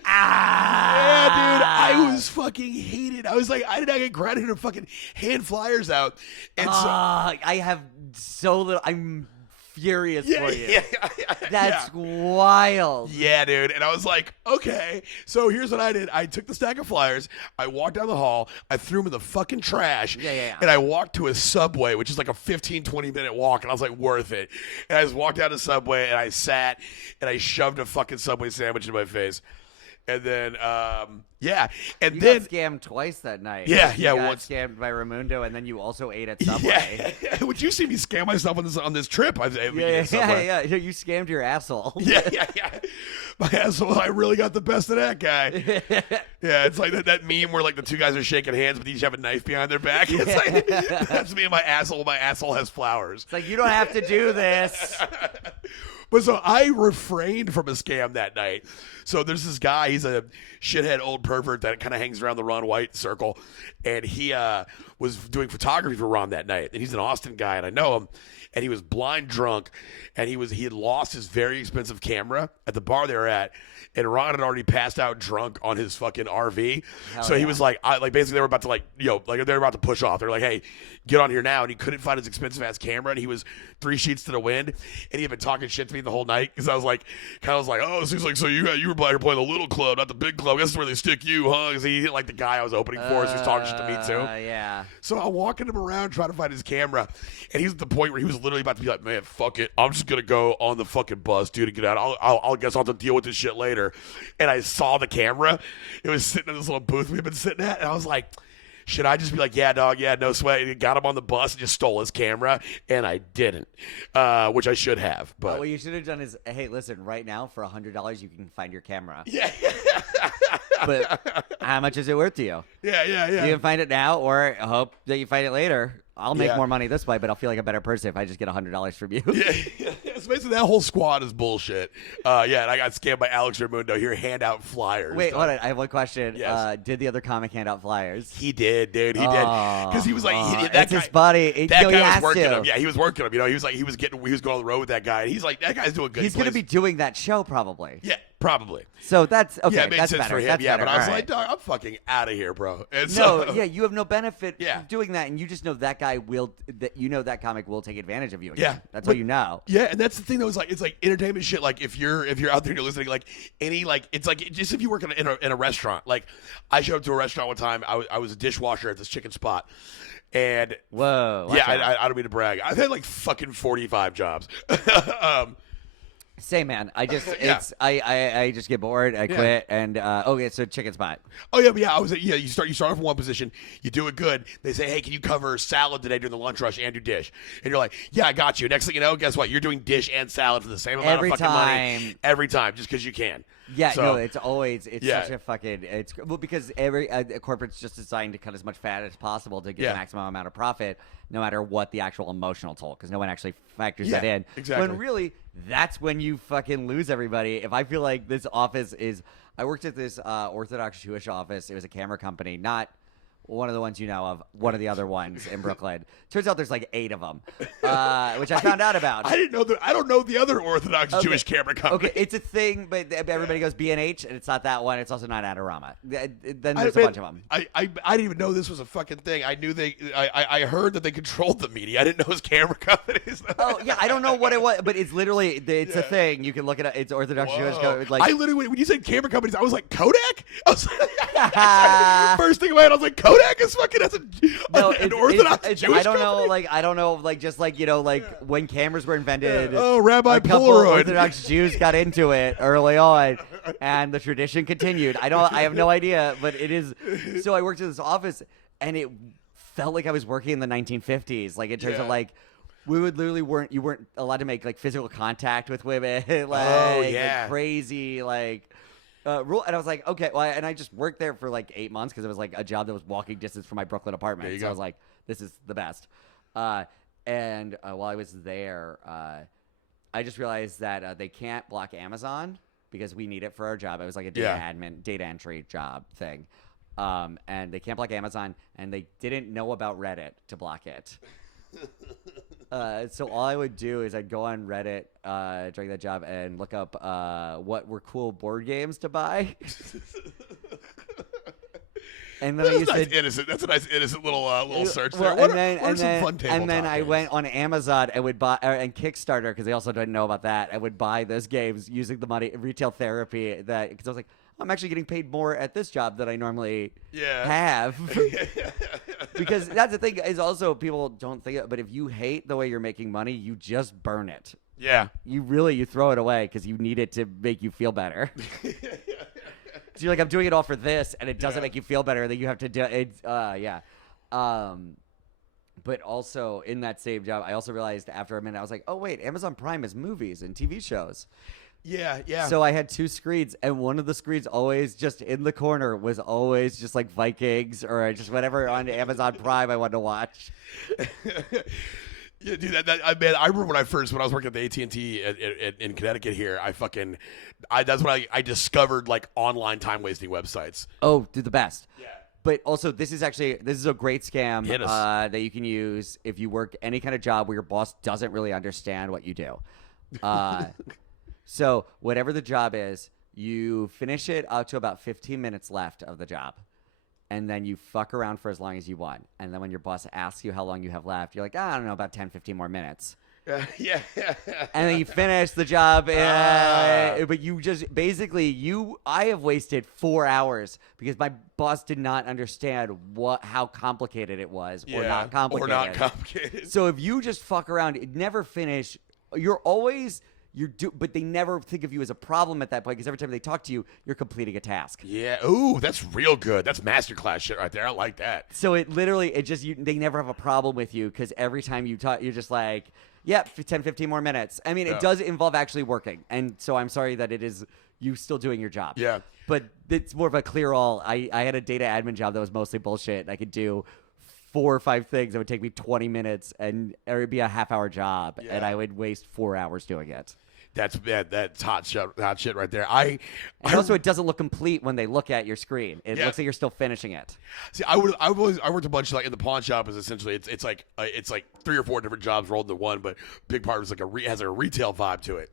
yeah, dude, I was fucking heated. I was like, I did not get granted to fucking hand flyers out. And I have so little. I'm furious for you. That's yeah. wild. Yeah, dude. And I was like, okay. So here's what I did. I took the stack of flyers. I walked down the hall. I threw them in the fucking trash. Yeah. And I walked to a Subway, which is like a 15, 20-minute walk. And I was like, worth it. And I just walked down to Subway, and I sat, and I shoved a fucking Subway sandwich in my face. And then, yeah. And You then got scammed twice that night. Yeah, You yeah, got once. scammed by Raimundo, and then you also ate at Subway. Yeah. Would you see me scam myself on this trip? Yeah. You scammed your asshole. Yeah. My asshole, I really got the best of that guy. Yeah, it's like that meme where like the two guys are shaking hands, but they each have a knife behind their back. It's like, that's me and my asshole. My asshole has flowers. It's like, you don't have to do this. But so I refrained from a scam that night. So there's this guy, he's a shithead old pervert that kind of hangs around the Ron White circle. And he was doing photography for Ron that night. And he's an Austin guy, and I know him. And he was blind drunk, and he had lost his very expensive camera at the bar they were at. And Ron had already passed out drunk on his fucking RV. So he was like, basically they were about to they were about to push off. They're like, hey, get on here now. And he couldn't find his expensive ass camera, and he was 3 sheets to the wind. And he had been talking shit to me the whole night because I was like, oh, it seems like so you were playing the little club, not the big club. This is where they stick you, huh? Because he didn't like the guy I was opening for, so he was talking shit to me too. Yeah. So I'm walking him around trying to find his camera, and he's at the point where he was literally about to be like, man, fuck it, I'm just gonna go on the fucking bus, dude, and get out. I'll guess I'll have to deal with this shit later. And I saw the camera. It was sitting in this little booth we've been sitting at, and I was like, should I just be like, yeah, dog, yeah, no sweat? And got him on the bus and just stole his camera, and I didn't, which I should have. But What you should have done is, hey, listen, right now for $100 you can find your camera. yeah, But how much is it worth to you? yeah. You can find it now, or hope that you find it later. I'll make Yeah. more money this way, but I'll feel like a better person if I just get $100 from you. Yeah. So basically that whole squad is bullshit. And I got scammed by Alex Raimundo. Here, hand out flyers. Wait, dog. hold on. I have one question. Yes. Did the other comic hand out flyers? He did, dude. He did. Because he was like, that it's guy, his buddy. that he guy has was working to. him. Yeah, he was working him. You know, he was going on the road with that guy. And he's like, that guy's doing good. He's going to be doing that show probably. Yeah, probably. So that's okay. Yeah, it makes that's sense better. for him. That's Yeah, better. but I was All like, right. dog, I'm fucking out of here, bro. And No, so, yeah, you have no benefit Yeah. from doing that, and you just know that guy will. That comic will take advantage of you. Again. Yeah, that's but- all you know. Yeah, and that's the thing that was like, it's like entertainment shit. Like if you're out there and you're listening, like any like it's like just if you work in a restaurant. Like I showed up to a restaurant one time. I was a dishwasher at this chicken spot, and Whoa. watch yeah, out. I don't mean to brag. I've had like fucking 45 jobs. Same man. I just Yeah. I just get bored. I quit and okay. So chicken spot. Oh yeah, but yeah. You start off in one position. You do it good. They say, hey, can you cover salad today during the lunch rush and do dish? And you're like, yeah, I got you. Next thing you know, guess what? You're doing dish and salad for the same amount Every of fucking time. money every time, just because you can. Yeah, So- no, it's always Yeah. such a fucking because every corporate's just designed to cut as much fat as possible to get Yeah. the maximum amount of profit, no matter what the actual emotional toll, because no one actually factors Yeah, that in. exactly. When really, that's when you fucking lose everybody. If I feel like this office is, I worked at this Orthodox Jewish office. It was a camera company, not one of the ones you know of, one of the other ones in Brooklyn. Turns out there's like 8 of them, which I found out about. I didn't know that. I don't know the other Orthodox Jewish camera company. Okay, it's a thing, but everybody goes B&H, and it's not that one. It's also not Adorama. Then I- there's a bunch of them. I didn't even know this was a fucking thing. I knew I heard that they controlled the media. I didn't know it was camera companies. Oh yeah, I don't know what it was, but it's literally it's Yeah. a thing. You can look it up. It's Orthodox Jewish. Whoa. Like I literally, when you said camera companies, I was like Kodak. I was like, first thing in my head, I was like Kodak is fucking an Orthodox Jewish I don't know, company? like I don't know, like just like when cameras were invented. Oh, Rabbi a couple Polaroid. Orthodox Jews got into it early on, and the tradition continued. I have no idea, but it is. So I worked in this office, and it felt like I was working in the 1950s, like in terms of like. We would literally you weren't allowed to make like physical contact with women, like crazy rule. And I was like, okay, well, and I just worked there for like 8 months because it was like a job that was walking distance from my Brooklyn apartment. So I was like, this is the best. And while I was there, I just realized that they can't block Amazon because we need it for our job. It was like a data entry job thing, and they can't block Amazon, and they didn't know about Reddit to block it. So all I would do is I'd go on Reddit during that job and look up what were cool board games to buy. And then That's a nice innocent little search there. What are some fun tabletop and then I games? went on Amazon and would buy and Kickstarter because they also didn't know about that. I would buy those games using the money retail therapy because I was like, I'm actually getting paid more at this job than I normally have. Because that's the thing is also people don't think it, but if you hate the way you're making money, you just burn it. Yeah. You throw it away because you need it to make you feel better. So you're like, I'm doing it all for this, and it doesn't make you feel better. That you have to do it. But also in that same job, I also realized after a minute, I was like, oh wait, Amazon Prime is movies and TV shows. Yeah. So I had 2 screens, and one of the screens always just in the corner was always just like Vikings or just whatever on Amazon Prime I wanted to watch. Yeah, dude. I remember when I was working at the AT&T in Connecticut here. That's when I discovered like online time wasting websites. Oh, dude, the best. Yeah. But also, this is a great scam Hit us. that you can use if you work any kind of job where your boss doesn't really understand what you do. So whatever the job is, you finish it up to about 15 minutes left of the job. And then you fuck around for as long as you want. And then when your boss asks you how long you have left, you're like, I don't know, about 10, 15 more minutes. Yeah. And then you finish the job. But you just basically, I have wasted 4 hours because my boss did not understand how complicated it was or not complicated. So if you just fuck around, never finish, but they never think of you as a problem at that point because every time they talk to you, you're completing a task. Yeah. Ooh, that's real good. That's masterclass shit right there. I like that. So they never have a problem with you because every time you talk, you're just like, 10, 15 more minutes. I mean, it does involve actually working. And so I'm sorry that it is you still doing your job. Yeah. But it's more of a clear all. I had a data admin job that was mostly bullshit. And I could do 4 or 5 things that would take me 20 minutes and it would be a half-hour job. Yeah. And I would waste 4 hours doing it. That's hot shit right there. Also, it doesn't look complete when they look at your screen. It looks like you're still finishing it. See, I worked a bunch like in the pawn shop. Is essentially it's like 3 or 4 different jobs rolled into one, but big part was has a retail vibe to it.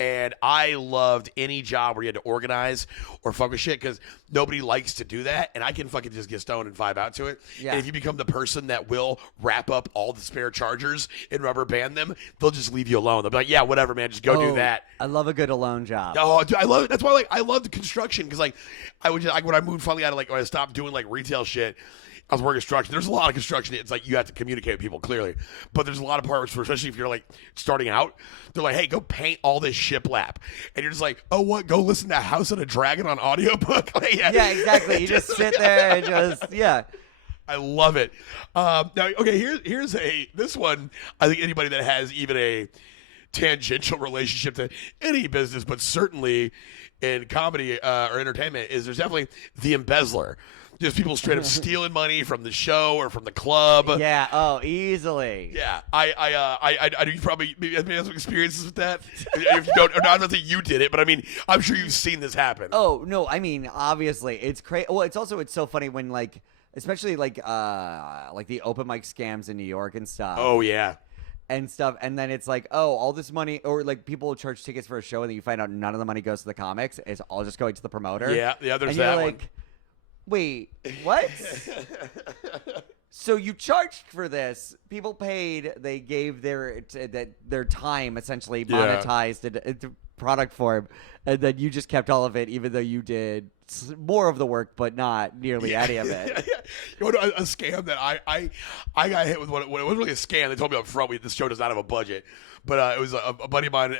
And I loved any job where you had to organize or fuck with shit because nobody likes to do that. And I can fucking just get stoned and vibe out to it. Yeah. And if you become the person that will wrap up all the spare chargers and rubber band them, they'll just leave you alone. They'll be like, yeah, whatever, man, just go do that. I love a good alone job. Oh, dude, I love it. That's why I love the construction because I would just when I moved finally out of when I stopped doing retail shit. I was working construction. There's a lot of construction. It's like you have to communicate with people clearly. But there's a lot of parts, especially if you're starting out, they're like, hey, go paint all this shiplap. And you're just like, oh, what? Go listen to House of the Dragon on audiobook? Yeah, exactly. You just sit there and I love it. Now, okay, here's this one. I think anybody that has even a tangential relationship to any business, but certainly in comedy or entertainment, there's definitely the embezzler. Just people straight up stealing money from the show or from the club. Yeah. Oh, easily. Yeah. I you probably have some experiences with that. If you don't, I don't think you did it, but I mean, I'm sure you've seen this happen. Oh no, I mean, obviously, it's crazy. Well, it's so funny when especially the open mic scams in New York and stuff. Oh yeah. And stuff, and then it's like, oh, all this money, or people charge tickets for a show, and then you find out none of the money goes to the comics. It's all just going to the promoter. Yeah. There's and that you're one. Wait, what? So you charged for this. People paid. They gave their time essentially monetized into product form, and then you just kept all of it, even though you did more of the work, but not nearly any of it. You know, a scam that I got hit with. When it wasn't really a scam. They told me up front, this show does not have a budget, but it was a buddy of mine.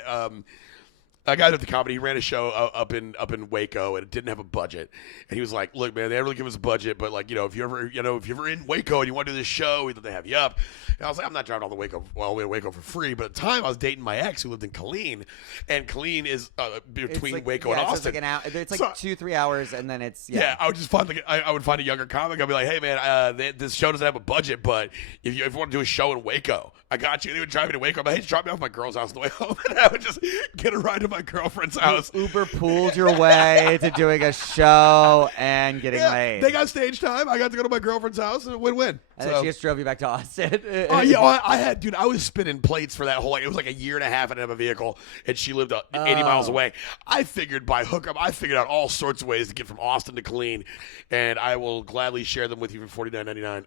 a guy at the comedy. He ran a show up in Waco, and it didn't have a budget. And he was like, "Look, man, they didn't really give us a budget, but like, if you're ever in Waco and you want to do this show, we'd love to have you up." And I was like, "I'm not driving all the way to Waco for free." But at the time, I was dating my ex who lived in Killeen, and Killeen is between Waco and Austin. So it's like an hour. It's like 2-3 hours, and then it's I would just find I would find a younger comic. I'd be like, "Hey, man, this show doesn't have a budget, but if you want to do a show in Waco, I got you." And he would drive me to Waco. I'm like, "Hey, just drop me off at my girl's house on the way home," and I would just get a ride to my girlfriend's house. Uber pooled your way to doing a show and getting laid. They got stage time. I got to go to my girlfriend's house, and win-win. And then she just drove you back to Austin. I was spinning plates for that whole. It was like a year and a half, and I have a vehicle, and she lived 80 miles away. I figured by hookup, I figured out all sorts of ways to get from Austin to Killeen, and I will gladly share them with you for $49.99.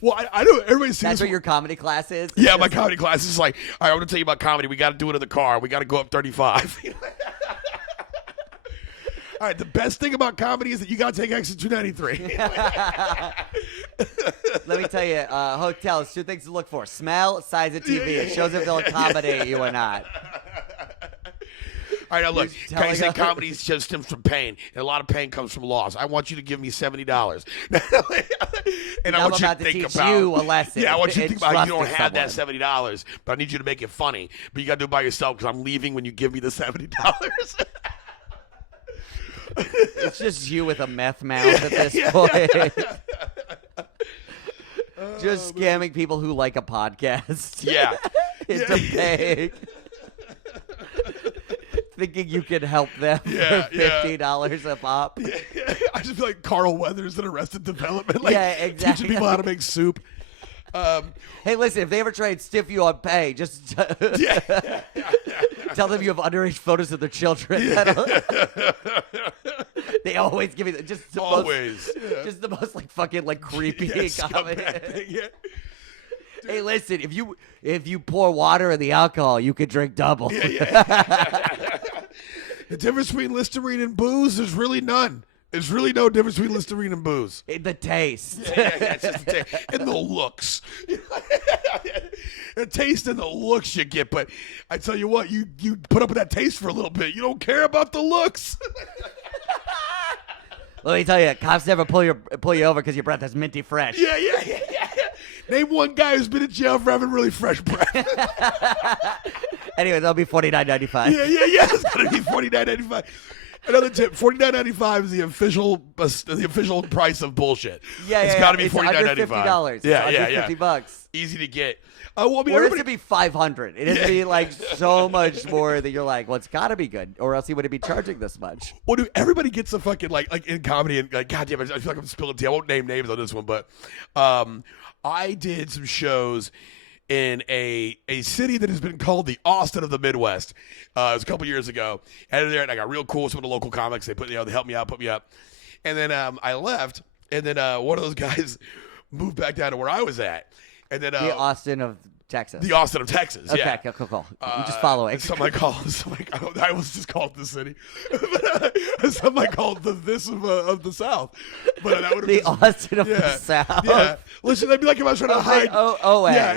Well, I know everybody sees. That's what your comedy class is? Yeah, my comedy class is like, all right, I want to tell you about comedy. We got to do it in the car. We got to go up 35. All right, the best thing about comedy is that you got to take exit 293. Let me tell you, hotels, 2 things to look for. Smell, size of TV. It shows if they'll accommodate you or not. All right, now look, guys say comedy just stems from pain, and a lot of pain comes from loss. I want you to give me $70. And I want you to think about you a lesson. Yeah, I want you to think about you don't have someone. that $70, but I need you to make it funny. But you got to do it by yourself because I'm leaving when you give me the $70. It's just you with a meth mouth at this point. Just scamming people who like a podcast. Yeah. Into paying. Thinking you can help them for $50 a pop. Yeah. I just feel like Carl Weathers in Arrested Development. Exactly. Teaching people how to make soup. Hey, listen, if they ever try and stiff you on pay, just tell them you have underage photos of their children. They always give you just the just the most like fucking like creepy comment. Hey, listen, if you pour water in the alcohol, you could drink double. The difference between Listerine and booze, there's really none. There's really no difference between Listerine and booze. The taste. It's just the taste. And the looks. The taste and the looks you get, but I tell you what, you put up with that taste for a little bit. You don't care about the looks. Let me tell you, cops never pull you over because your breath is minty fresh. Yeah. Name one guy who's been in jail for having really fresh breath. Anyway, that'll be $49.95. Yeah. It's gonna be $49.95. Another tip: $49.95 is the official price of bullshit. It's got to be $49.95. $49.95. Yeah, $50. Easy to get. Or it could be $500. It has to be like so much more that you're like, well, it's got to be good, or else he wouldn't be charging this much. Well, dude, everybody gets a fucking like in comedy and like, goddamn, I feel like I'm spilling tea. I won't name names on this one, but I did some shows in a city that has been called the Austin of the Midwest. It was a couple years ago. And there, and I got real cool with some of the local comics. They they helped me out, put me up. And then I left, and then one of those guys moved back down to where I was at. And then the Austin of Texas. The Austin of Texas, okay, yeah. Cool. You just follow it. Somebody called. I was just called the city. Somebody called this of the South. But that would the Austin of the South. Yeah. Listen, that'd be like if I was trying to hide.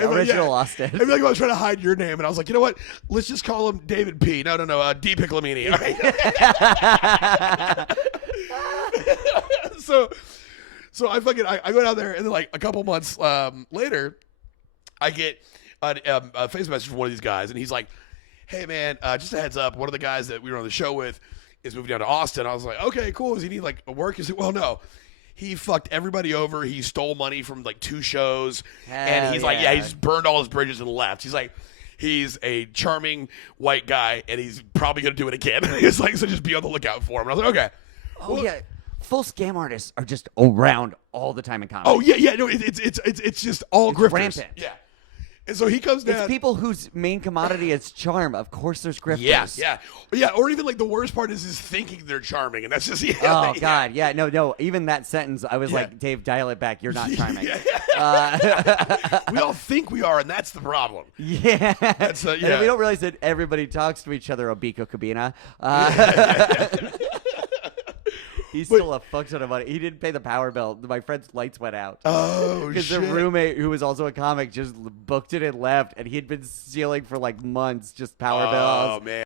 Original Austin. It'd be like if I was trying to hide your name, and I was like, you know what? Let's just call him David P. No, D. Piccolomini. All right? So I go down there, and then like a couple months later, I get a Facebook message from one of these guys, and he's like, "Hey man, just a heads up, one of the guys that we were on the show with is moving down to Austin." I was like, "Okay, cool. Does he need like a work?" He said, "Well, no. He fucked everybody over. He stole money from like 2 shows, and he's like, he's burned all his bridges and left." He's like, he's a charming white guy, and he's probably gonna do it again. He's like, so just be on the lookout for him. And I was like, okay. Full scam artists are just around all the time in comedy. Oh yeah. No, it's just all grifters. Rampant. Yeah. And so he comes down. It's people whose main commodity is charm. Of course, there's grifters. Yeah. Or even like the worst part is thinking they're charming, and that's just God, yeah, no. Even that sentence, I was like, Dave, dial it back. You're not charming. We all think we are, and that's the problem. Yeah, that's and we don't realize that everybody talks to each other. Obiko Kabina. He stole a fuck ton of money. He didn't pay the power bill. My friend's lights went out. Oh, because the roommate, who was also a comic, just booked it and left, and he had been stealing for like months, just power bills. Oh man.